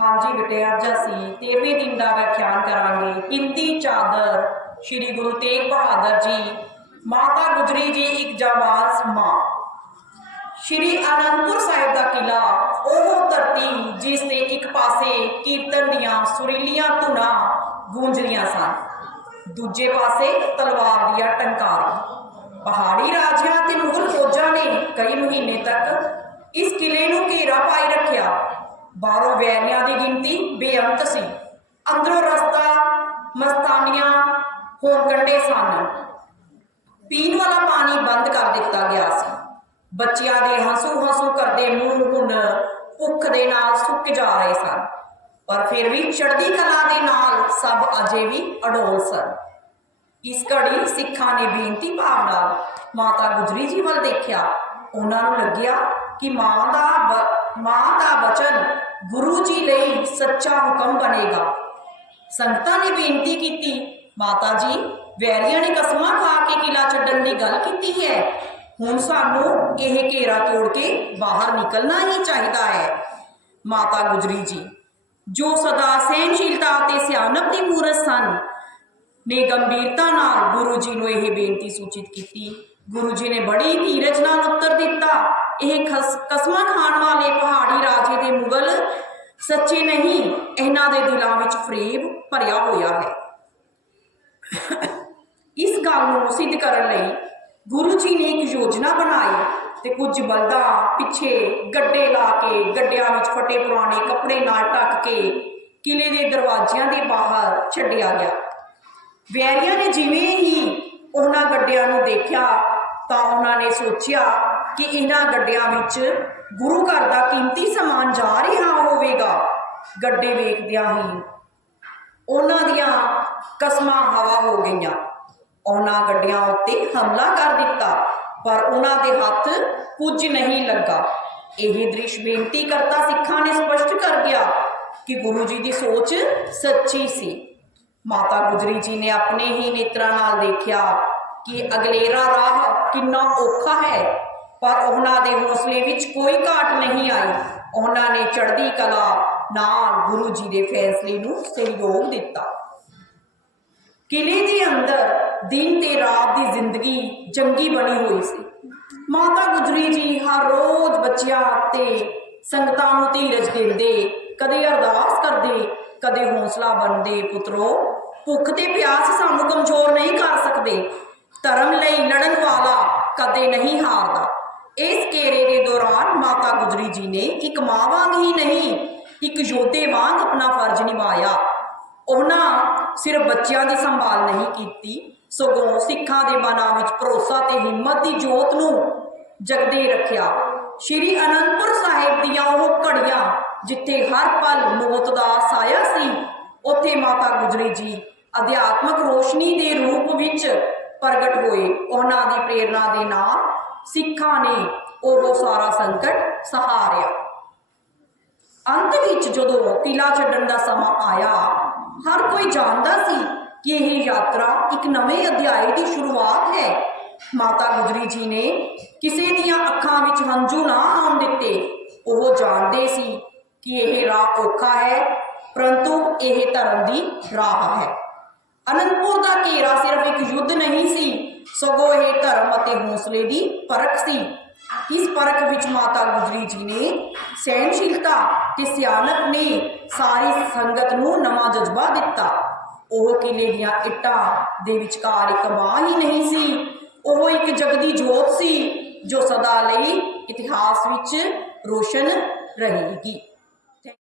ਹਾਂਜੀ ਬੇਟੇ, ਅੱਜ ਅਸੀਂ 13ਵੇਂ ਦਿਨ ਦਾ ਵਿਆਖਿਆਨ ਕਰਾਂਗੇ। ਕਿੰਤੀ ਚਾਦਰ, ਸ੍ਰੀ ਗੁਰੂ ਤੇਗ ਬਹਾਦਰ ਜੀ, ਮਾਤਾ ਗੁਜਰੀ ਜੀ, ਇੱਕ ਜਾਬਾਜ਼ ਮਾਂ। ਸ਼੍ਰੀ ਅਨੰਦਪੁਰ ਸਾਹਿਬ ਦਾ ਕਿਲਾ ਉਹ ਧਰਤੀ ਜਿਸ ਦੇ ਇੱਕ ਪਾਸੇ ਕੀਰਤਨ ਦੀਆਂ ਸੁਰੀਲੀਆਂ ਧੁਨਾਂ ਗੂੰਜਦੀਆਂ ਸਨ, ਦੂਜੇ ਪਾਸੇ ਤਲਵਾਰ ਦੀਆਂ ਟੰਕਾਰਾਂ। ਪਹਾੜੀ ਰਾਜਿਆਂ ਤੇ ਮੁਗਲ ਫੌਜਾਂ ਨੇ ਕਈ ਮਹੀਨੇ ਤੱਕ ਇਸ ਕਿਲੇ ਨੂੰ ਘੇਰਾ ਪਾਈ ਰੱਖਿਆ। ਬਾਹਰੋਂ ਵੈਰੀਆਂ ਦੀ ਗਿਣਤੀ ਬੇਅੰਤ ਸੀ। ਅੰਦਰੋਂ ਰਸਤਾ, ਮਸਤਾਨੀਆਂ, ਹੋਰ ਕੰਡੇ ਸਨ। ਪੀਣ ਵਾਲਾ ਪਾਣੀ ਬੰਦ ਕਰ ਦਿੱਤਾ ਗਿਆ ਸੀ। ਬੱਚਿਆਂ ਦੇ ਹੰਸੂ ਹੰਸੂ ਕਰਦੇ ਮੂੰਹ ਹੁਣ ਭੁੱਖ ਦੇ ਨਾਲ ਸੁੱਕ ਜਾ ਰਹੇ ਸਨ। ਪਰ ਫਿਰ ਵੀ ਚੜ੍ਹਦੀ ਕਲਾ ਦੇ ਨਾਲ ਸਭ ਅਜੇ ਵੀ ਅਡੋਲ ਸਨ। ਇਸ ਘੜੀ ਸਿੱਖਾਂ ਨੇ ਬੇਨਤੀ ਭਾਵ ਨਾਲ ਮਾਤਾ ਗੁਜਰੀ ਜੀ ਵੱਲ ਦੇਖਿਆ। ਉਹਨਾਂ ਨੂੰ ਲੱਗਿਆ ਕਿ ਮਾਂ ਦਾ ਬ- ਮਾਂ ਦਾ ਵਚਨ ਗੁਰੂ ਜੀ ਲਈ ਸੱਚਾ ਹੁਕਮ ਬਣੇਗਾ ਸੰਗਤਾਂ ਨੇ ਬੇਨਤੀ ਕੀਤੀ ਮਾਤਾ ਜੀ ਵੈਰੀਆਂ ਨੇ ਕਸਮਾਂ ਖਾ ਕੇ ਕਿਲਾ ਛੱਡਣ ਦੀ ਗੱਲ ਕੀਤੀ ਹੈ ਹੁਣ ਸਾਨੂੰ ਇਹ ਘੇਰਾ ਤੋੜ ਕੇ ਬਾਹਰ ਨਿਕਲਣਾ ਹੀ ਚਾਹੀਦਾ ਹੈ ਮਾਤਾ ਗੁਜਰੀ ਜੀ ਜੋ ਸਦਾ ਸਹਿਨਸ਼ੀਲਤਾ ਅਤੇ ਸਿਆਣਪ ਦੀ ਮੂਰਤ ਸਨ ਨੇ ਗੰਭੀਰਤਾ ਨਾਲ ਗੁਰੂ ਜੀ ਨੂੰ ਇਹ ਬੇਨਤੀ ਸੂਚਿਤ ਕੀਤੀ ਗੁਰੂ ਜੀ ਨੇ ਬੜੀ ਧੀਰਜ ਨਾਲ ਉੱਤਰ ਦਿੱਤਾ ਇਹ ਖਸ- ਕਸਮਾਂ ਖਾਣ ਵਾਲੇ ਪਹਾੜੀ ਰਾਜੇ ਦੇ ਮੁਗਲ ਸੱਚੇ ਨਹੀਂ, ਇਹਨਾਂ ਦੇ ਦਿਲਾਂ ਵਿੱਚ ਫਰੇਬ ਭਰਿਆ ਹੋਇਆ ਹੈ। ਇਸ ਗੱਲ ਨੂੰ ਸਿੱਧ ਕਰਨ ਲਈ ਗੁਰੂ ਜੀ ਨੇ ਇੱਕ ਯੋਜਨਾ ਬਣਾਈ ਤੇ ਕੁਝ ਬਲਦਾਂ ਪਿੱਛੇ ਗੱਡੇ ਲਾ ਕੇ ਗੱਡਿਆਂ ਵਿੱਚ ਫਟੇ ਪੁਰਾਣੇ ਕੱਪੜੇ ਨਾਲ ਢੱਕ ਕੇ ਕਿਲੇ ਦੇ ਦਰਵਾਜ਼ਿਆਂ ਦੇ ਬਾਹਰ ਛੱਡਿਆ ਗਿਆ। ਵੈਰੀਆਂ ਨੇ ਜਿਵੇਂ ਹੀ ਉਹਨਾਂ ਗੱਡਿਆਂ ਨੂੰ ਦੇਖਿਆ ਤਾਂ ਉਹਨਾਂ ਨੇ ਸੋਚਿਆ ਕਿ ਇਹਨਾਂ ਗੱਡਿਆਂ ਵਿੱਚ ਗੁਰੂ ਘਰ ਦਾ ਕੀਮਤੀ ਸਮਾਨ ਜਾ ਰਿਹਾ ਹੋਵੇਗਾ ਗੱਡੇ ਵੇਖਦਿਆਂ ਹੀ ਉਹਨਾਂ ਦੀਆਂ ਕਸਮਾਂ ਹਵਾ ਹੋ ਗਈਆਂ। ਉਹਨਾਂ ਗੱਡੀਆਂ ਉੱਤੇ ਹਮਲਾ ਕਰ ਦਿੱਤਾ, ਪਰ ਉਹਨਾਂ ਦੇ ਹੱਥ ਕੁਝ ਨਹੀਂ ਲੱਗਾ। ਇਹ ਦ੍ਰਿਸ਼ ਬੇਨਤੀ ਕਰਤਾ ਸਿੱਖਾਂ ਨੇ ਸਪਸ਼ਟ ਕਰ ਗਿਆ ਕਿ ਗੁਰੂ ਜੀ ਦੀ ਸੋਚ ਸੱਚੀ ਸੀ। ਮਾਤਾ ਗੁਜਰੀ ਜੀ ਨੇ ਆਪਣੇ ਹੀ ਨੇਤਰਾਂ ਨਾਲ ਦੇਖਿਆ ਕਿ ਅਗਲੇਰਾ ਰਾਹ ਕਿੰਨਾ ਔਖਾ ਹੈ, ਪਰ ਉਹਨਾਂ ਦੇ ਹੌਸਲੇ ਵਿੱਚ ਕੋਈ ਘਾਟ ਨਹੀਂ ਆਈ। ਉਹਨਾਂ ਨੇ ਚੜ੍ਹਦੀ ਕਲਾ ਨਾਲ ਗੁਰੂ ਜੀ ਦੇ ਫੈਸਲੇ ਨੂੰ ਸਹਿਯੋਗ ਦਿੱਤਾ। ਕਿਲੇ ਦੇ ਅੰਦਰ ਦਿਨ ਤੇ ਰਾਤ ਦੀ ਜ਼ਿੰਦਗੀ ਜੰਗੀ ਬਣੀ ਹੋਈ ਸੀ। ਮਾਤਾ ਗੁਜਰੀ ਜੀ ਹਰ ਰੋਜ਼ ਬੱਚਿਆਂ ਤੇ ਸੰਗਤਾਂ ਨੂੰ ਧੀਰਜ ਦਿੰਦੇ, ਕਦੇ ਅਰਦਾਸ ਕਰਦੇ, ਕਦੇ ਹੌਸਲਾ ਬਣਦੇ, ਪੁੱਤਰੋ, ਭੁੱਖ ਤੇ ਪਿਆਸ ਸਾਨੂੰ ਕਮਜ਼ੋਰ ਨਹੀਂ ਕਰ ਸਕਦੇ। ਧਰਮ ਲਈ ਲੜਨ ਵਾਲਾ ਕਦੇ ਨਹੀਂ ਹਾਰਦਾ। ਇਸ ਘੇਰੇ ਦੇ ਦੌਰਾਨ ਮਾਤਾ ਗੁਜਰੀ ਜੀ ਨੇ ਇੱਕ ਮਾਂ ਵਾਂਗ ਹੀ ਨਹੀਂ ਇੱਕ ਯੋਧੇ ਵਾਂਗ ਆਪਣਾ ਫਰਜ਼ ਨਿਭਾਇਆ। ਉਹਨਾਂ ਸਿਰਫ ਬੱਚਿਆਂ ਦੀ ਸੰਭਾਲ ਨਹੀਂ ਕੀਤੀ, ਸਗੋਂ ਸਿੱਖਾਂ ਦੇ ਮਨਾਂ ਵਿੱਚ ਭਰੋਸਾ ਤੇ ਹਿੰਮਤ ਦੀ ਜੋਤ ਨੂੰ ਜਗਦੇ ਰੱਖਿਆ। ਸ਼੍ਰੀ ਅਨੰਦਪੁਰ ਸਾਹਿਬ ਦੀਆਂ ਉਹ ਘੜੀਆਂ ਜਿੱਥੇ ਹਰ ਪਲ ਮੌਤ ਦਾ ਸਾਇਆ ਸੀ, ਉੱਥੇ ਮਾਤਾ ਗੁਜਰੀ ਜੀ ਅਧਿਆਤਮਕ ਰੋਸ਼ਨੀ ਦੇ ਰੂਪ ਵਿੱਚ ਪ੍ਰਗਟ ਹੋਏ। ਉਹਨਾਂ ਦੀ ਪ੍ਰੇਰਣਾ ਦੇ ਨਾਲ ਸਿੱਖਾਂ ਨੇ ਉਹ ਸਾਰਾ ਸੰਕਟ ਸਹਾਰਿਆ। ਅੰਤ ਵਿੱਚ ਜਦੋਂ ਕਿਲਾ ਛੱਡਣ ਦਾ ਸਮਾਂ ਆਇਆ, ਹਰ ਕੋਈ ਜਾਣਦਾ ਸੀ ਕਿ ਇਹ ਯਾਤਰਾ ਇੱਕ ਨਵੇਂ ਅਧਿਆਏ ਦੀ ਸ਼ੁਰੂਆਤ ਹੈ। ਮਾਤਾ ਗੁਜਰੀ ਜੀ ਨੇ ਕਿਸੇ ਦੀਆਂ ਅੱਖਾਂ ਵਿੱਚ ਹੰਝੂ ਨਾ ਆਉਣ ਦਿੱਤੇ। ਉਹ ਜਾਣਦੇ ਸੀ ਕਿ ਇਹ ਰਾਹ ਔਖਾ ਹੈ, ਪਰੰਤੂ ਇਹ ਧਰਮ ਦੀ ਰਾਹ ਹੈ। ਅਨੰਦਪੁਰ ਦਾ ਘੇਰਾ ਸਿਰਫ ਇੱਕ ਯੁੱਧ ਨਹੀਂ ਸੀ, ਸਗੋਂ ਇਹ ਧਰਮ ਅਤੇ ਹੌਸਲੇ ਦੀ ਪਰਖ ਸੀ। ਇਸ ਪਰਖ ਵਿੱਚ ਮਾਤਾ ਗੁਜਰੀ ਜੀ ਨੇ ਸਹਿਨਸ਼ੀਲਤਾ ਤੇ ਸਿਆਣਪ ਨੇ ਸਾਰੀ ਸੰਗਤ ਨੂੰ ਨਵਾਂ ਜਜ਼ਬਾ ਦਿੱਤਾ। ਉਹ ਕਿਲੇ ਦੀਆਂ ਇੱਟਾਂ ਦੇ ਵਿਚਕਾਰ ਇੱਕ ਮਾਂ ਹੀ ਨਹੀਂ ਸੀ। ਉਹ ਇੱਕ ਜਗਦੀ ਜੋਤ ਸੀ, ਜੋ ਸਦਾ ਲਈ ਇਤਿਹਾਸ ਵਿੱਚ ਰੋਸ਼ਨ ਰਹੇਗੀ।